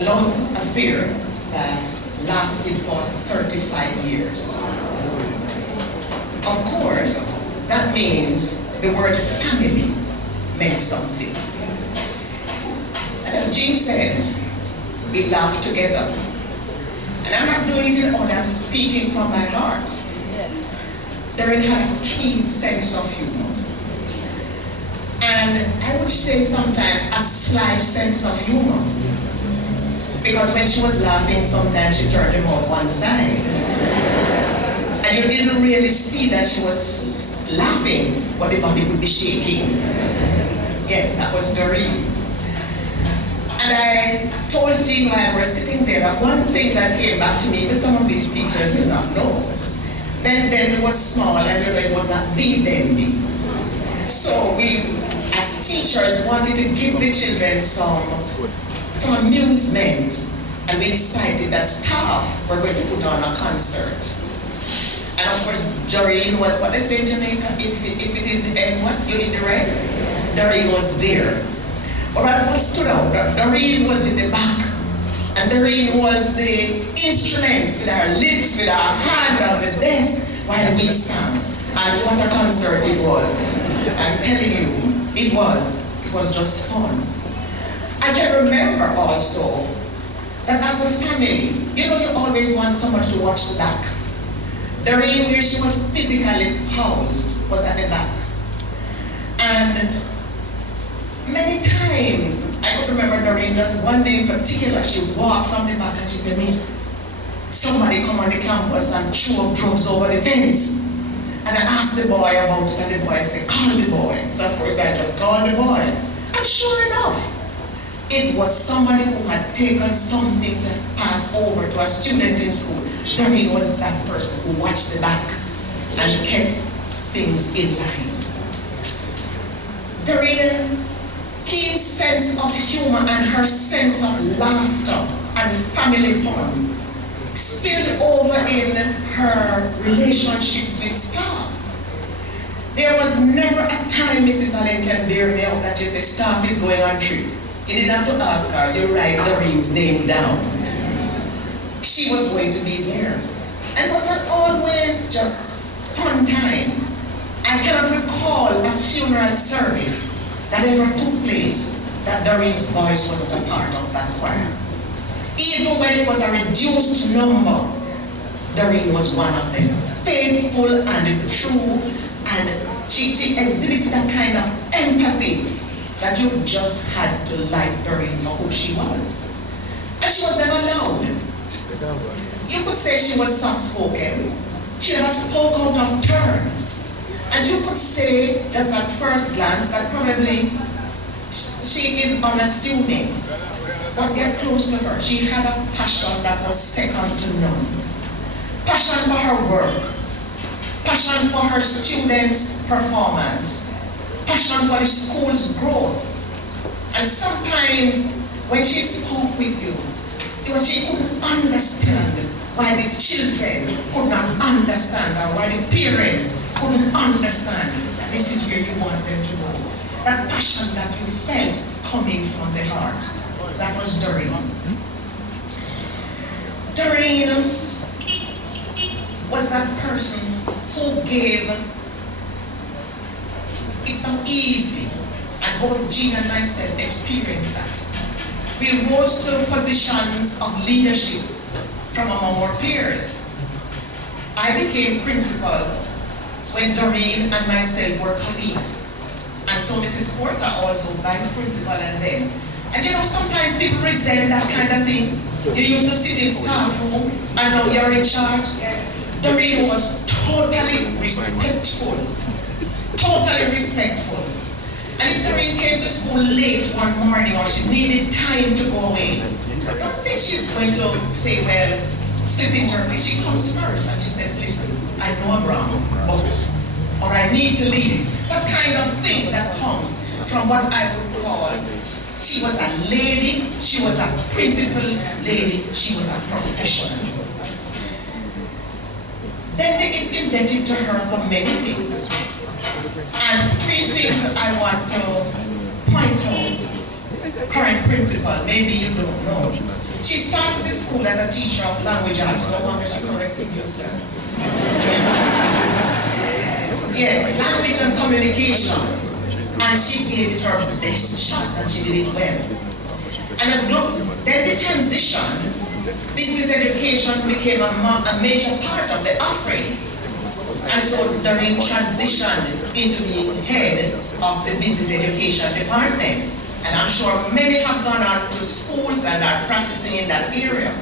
Love affair that lasted for 35 years. Of course, that means the word family meant something. And as Jean said, we laughed together. And I'm not doing it in order, I'm speaking from my heart. Doreen had a keen sense of humor. And I would say sometimes a sly sense of humor. Because when she was laughing, sometimes she turned her mouth one side. And you didn't really see that she was laughing, but the body would be shaking. Yes, that was Doreen. And I told Jean while we were sitting there that one thing that came back to me, because some of these teachers do not know. Then Denbigh was small and it was not the Denbigh. So we, as teachers, wanted to give the children some amusement, and we decided that staff were going to put on a concert. And of course, Doreen was, what they say in Jamaica, if it is the end, what's you in the red? Doreen was there. But what stood out, Doreen was in the back, and Doreen was the instruments with her lips, with her hand on the desk, while we sang. And what a concert it was. I'm telling you, it was just fun. I can remember also that as a family, you always want someone to watch the back. Doreen, where she was physically housed, was at the back. And many times, I could remember Doreen, just one day in particular, she walked from the back and she said, "Miss, somebody come on the campus and threw up drugs over the fence." And I asked the boy about it, and the boy said, "Call the boy." So of course I just called the boy. And sure enough, it was somebody who had taken something to pass over to a student in school. Doreen was that person who watched the back and kept things in line. Doreen's keen sense of humor and her sense of laughter and family fun spilled over in her relationships with staff. There was never a time, Mrs. Allen can bear me out, that you say staff is going on trip. You didn't have to ask her, you write Doreen's name down. She was going to be there. And it was not always just fun times. I cannot recall a funeral service that ever took place that Doreen's voice wasn't a part of that choir. Even when it was a reduced number, Doreen was one of them. Faithful and true, and she exhibited that kind of empathy that you just had to like Doreen for who she was. And she was never loud. You could say she was soft-spoken. She never spoke out of turn. And you could say, just at first glance, that probably she is unassuming. But get close to her. She had a passion that was second to none. Passion for her work. Passion for her students' performance. Passion for the school's growth. And sometimes when she spoke with you, it was she couldn't understand why the children could not understand, or why the parents couldn't understand that this is where you want them to go. That passion that you felt coming from the heart. That was Doreen. Doreen was that person who gave. It's not easy, and both Jean and myself experienced that. We rose to positions of leadership from among our peers. I became principal when Doreen and myself were colleagues. And so Mrs. Porter also vice principal and then. And sometimes people resent that kind of thing. You used to sit in staff room and now you're in charge. Doreen was totally respectful. Totally respectful. And if Doreen came to school late one morning or she needed time to go away, I don't think she's going to say, well, slip into her place. She comes first and she says, "Listen, I know I'm wrong, or I need to leave." That kind of thing that comes from what I would call, she was a lady, she was a principal lady, she was a professional. Denbigh is indebted to her for many things. And three things I want to point out. Current principal, maybe you don't know. She started the school as a teacher of language arts. No wonder she corrected you, sir. Yes, language and communication. And she gave it her best shot, and she did it well. And as then the transition, business education became a major part of the offerings. And so Doreen transitioned into being head of the business education department. And I'm sure many have gone on to schools and are practicing in that area.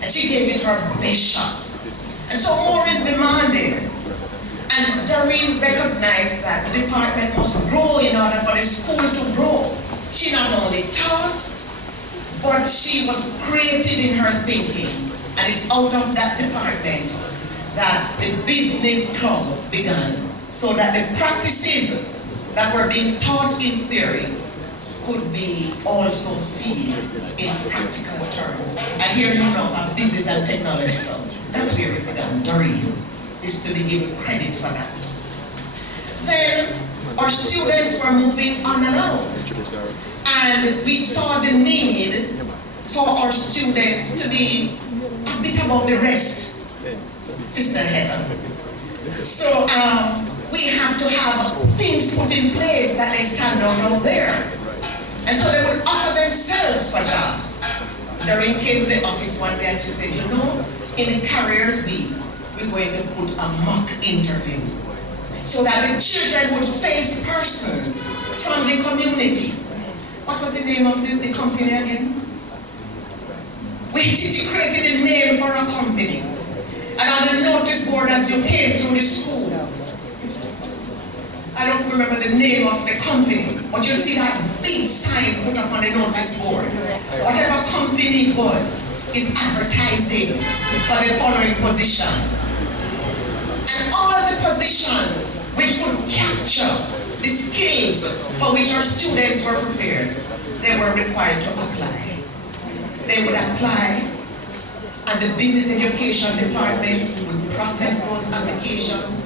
And she gave it her best shot. And so more is demanded. And Doreen recognized that the department must grow in order for the school to grow. She not only taught, but she was creative in her thinking. And it's out of that department that the business club began, so that the practices that were being taught in theory could be also seen in practical terms. I hear you now have business and technology club. That's where it began. Doreen is to be given credit for that. Then our students were moving on and out, and we saw the need for our students to be a bit above the rest. Sister Heather. So we have to have things put in place that they stand out there. And so they would offer themselves for jobs. Doreen came to the office one day and she said, you know, in the careers week, we're going to put a mock interview so that the children would face persons from the community. What was the name of the company again? She created a name for a company. And on the notice board as you came through the school, I don't remember the name of the company, but you'll see that big sign put up on the notice board. Whatever company it was, is advertising for the following positions. And all the positions which would capture the skills for which our students were prepared, they were required to apply. They would apply, and the business education department would process those applications.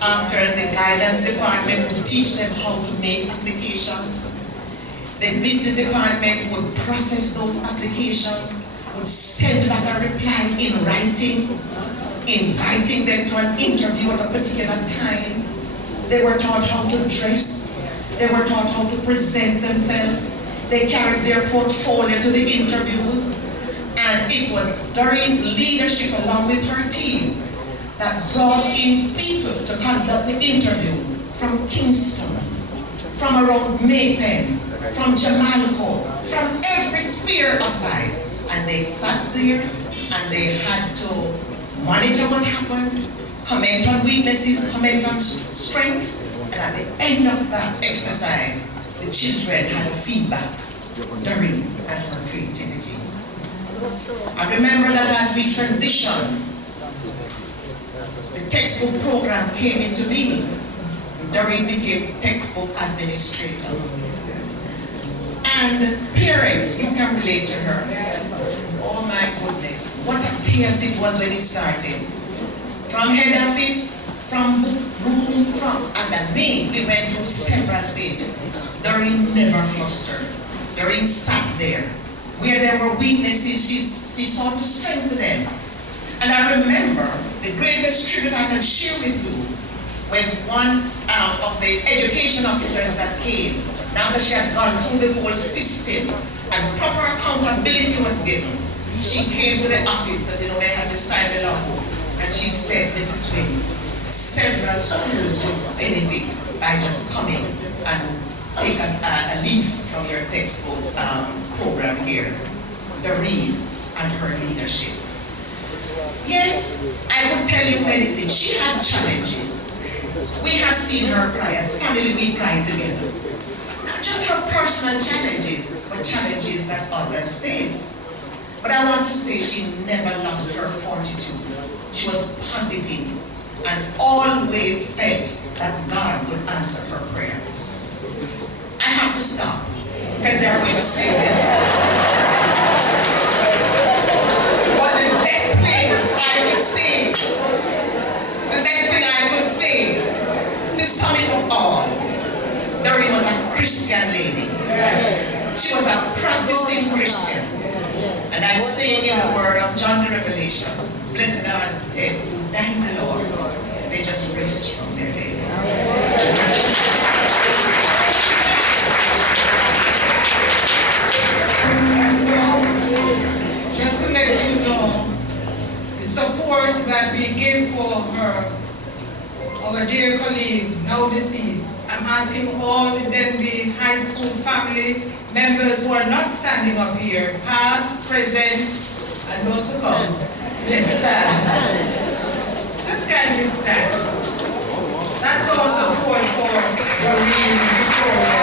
After the guidance department would teach them how to make applications. The business department would process those applications, would send back a reply in writing, inviting them to an interview at a particular time. They were taught how to dress. They were taught how to present themselves. They carried their portfolio to the interviews. And it was Doreen's leadership along with her team that brought in people to conduct the interview from Kingston, from around Maypen, from Jamalco, from every sphere of life. And they sat there and they had to monitor what happened, comment on weaknesses, comment on strengths, and at the end of that exercise, the children had a feedback, Doreen and her creativity. I remember that as we transitioned, the textbook program came into being. Doreen became textbook administrator. And parents, you can relate to her. Oh my goodness, what a chaos it was when it started. From head office, from book room, and that mean we went through several stages. Doreen never flustered. Doreen sat there. Where there were weaknesses, she sought to strengthen them. And I remember the greatest tribute I can share with you was one of the education officers that came. Now that she had gone through the whole system and proper accountability was given, she came to the office because, you know, they had to sign the logbook. And she said, Mrs. Wint, several schools would benefit by just coming and take a leaf from your textbook program here. Doreen and her leadership. Yes, I would tell you many things. She had challenges. We have seen her cry. As family, we cry together. Not just her personal challenges, but challenges that others faced. But I want to say she never lost her fortitude. She was positive and always felt that God would answer her prayer. I have to stop because they're going to say that. But the best thing I would say, to sum it up all, Doreen was a Christian lady. She was a practicing Christian. And I saying in the word of John the Revelation, blessed are they who thank the Lord, they just rest from their labor. And so, just to let you know, the support that we give for her, our dear colleague, now deceased, I'm asking all the Denbigh High School family members who are not standing up here, past, present, and those to come, let's stand. Just kindly stand. That's our support for Doreen Victoria.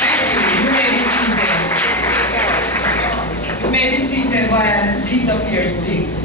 Thank you. You may be seated. You may be seated while these up here sing.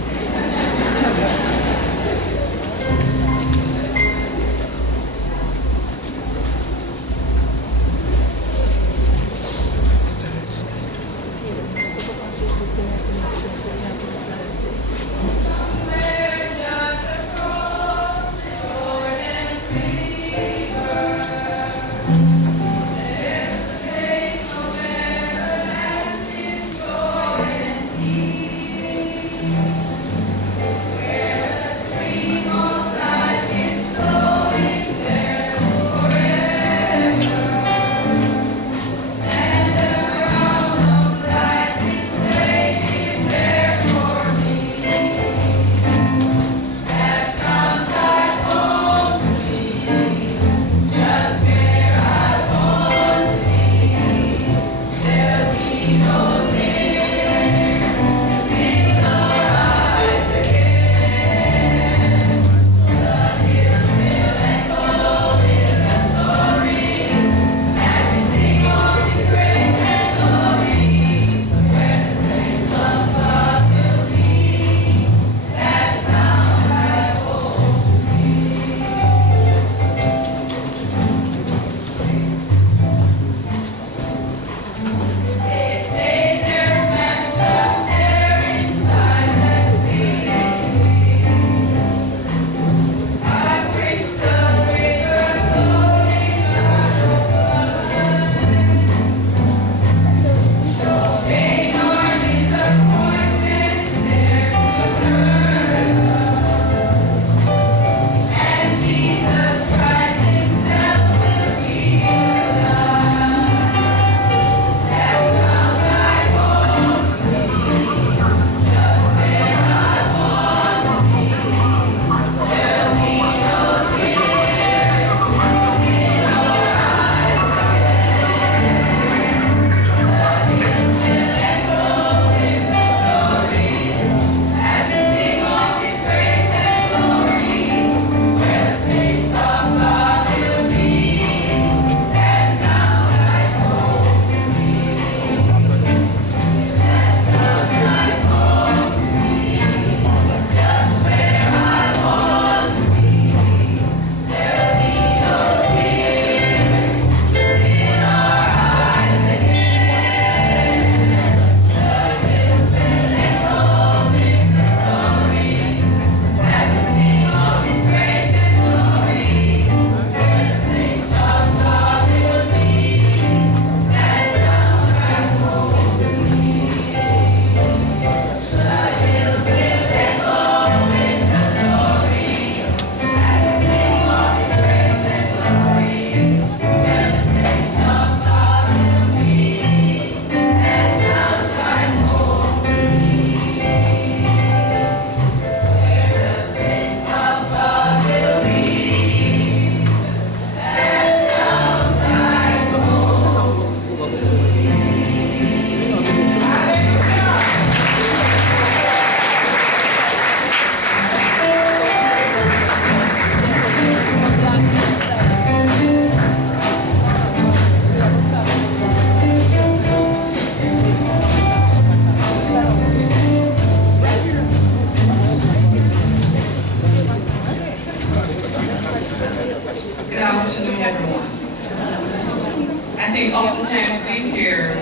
oftentimes we hear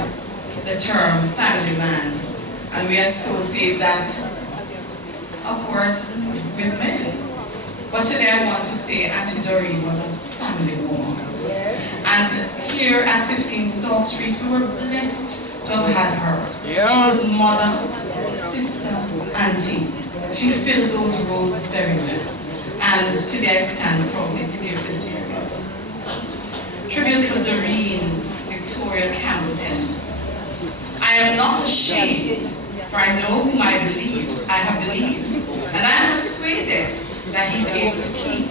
the term family man, and we associate that, of course, with men. But today I want to say Auntie Doreen was a family woman. And here at 15 Stoke Street, we were blessed have had her. She was mother, sister, auntie. She filled those roles very well. And today I stand proudly to give this tribute. Tribute for Doreen Victoria Campbell Pennant. I am not ashamed, for I know whom I have believed, and I am persuaded that he is able to keep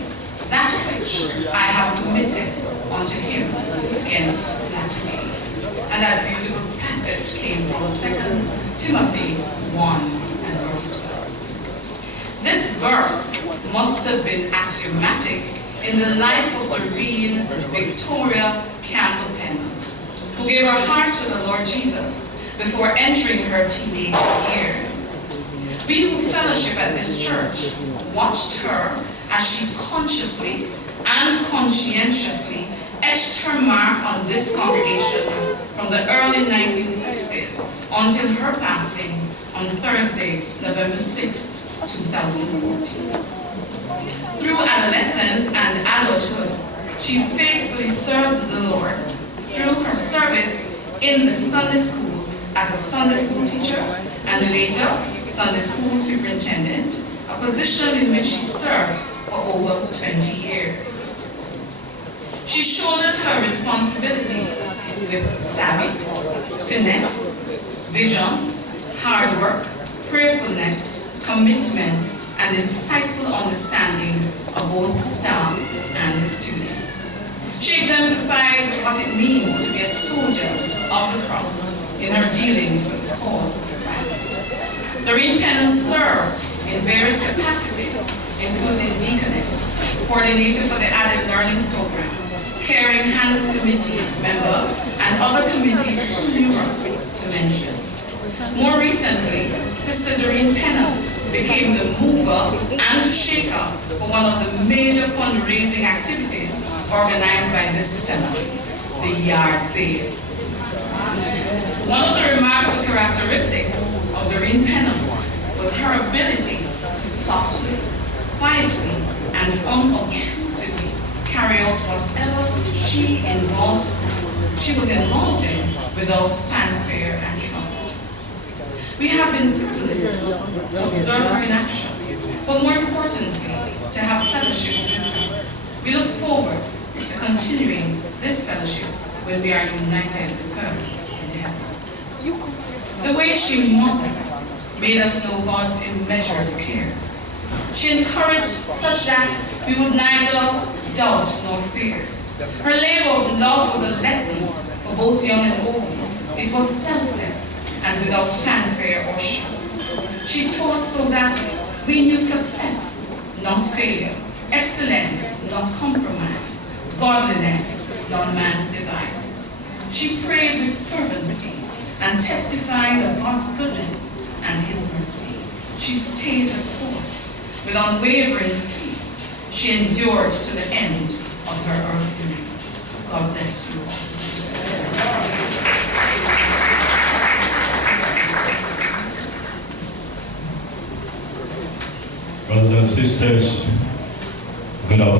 that which I have committed unto him against that day. And that beautiful passage came from 2 Timothy 1 and verse 12. This verse must have been axiomatic in the life of Doreen Victoria Campbell Pennant, who gave her heart to the Lord Jesus before entering her teenage years. We who fellowship at this church watched her as she consciously and conscientiously etched her mark on this congregation from the early 1960s until her passing on Thursday, November 6, 2014. Through adolescence and adulthood, she faithfully served the Lord through her service in the Sunday school as a Sunday school teacher and later Sunday school superintendent, a position in which she served for over 20 years. She shouldered her responsibility with savvy, finesse, vision, hard work, prayerfulness, commitment, and insightful understanding of both the staff and the students. She exemplified what it means to be a soldier of the cross in her dealings with the cause of Christ. Doreen Pennant served in various capacities, including deaconess, coordinator for the Added Learning Program, caring hands committee member, and other committees too numerous to mention. More recently, Sister Doreen Pennant became the mover and shaker for one of the major fundraising activities organized by this assembly, the yard sale. One of the remarkable characteristics of Doreen Pennant was her ability to softly, quietly, and unobtrusively carry out whatever she was involved in without fanfare and trumpets. We have been privileged to observe her in action, but more importantly, to have fellowship with her. We look forward to continuing this fellowship when we are united with her in heaven. The way she modeled made us know God's immeasurable care. She encouraged such that we would neither doubt nor fear. Her labor of love was a lesson for both young and old. It was selfless and without fanfare or show. She taught so that we knew success, not failure, excellence, not compromise, godliness, not man's device. She prayed with fervency and testified of God's goodness and his mercy. She stayed the course with unwavering faith. She endured to the end of her earthly race. God bless you all. Brothers and sisters, good afternoon.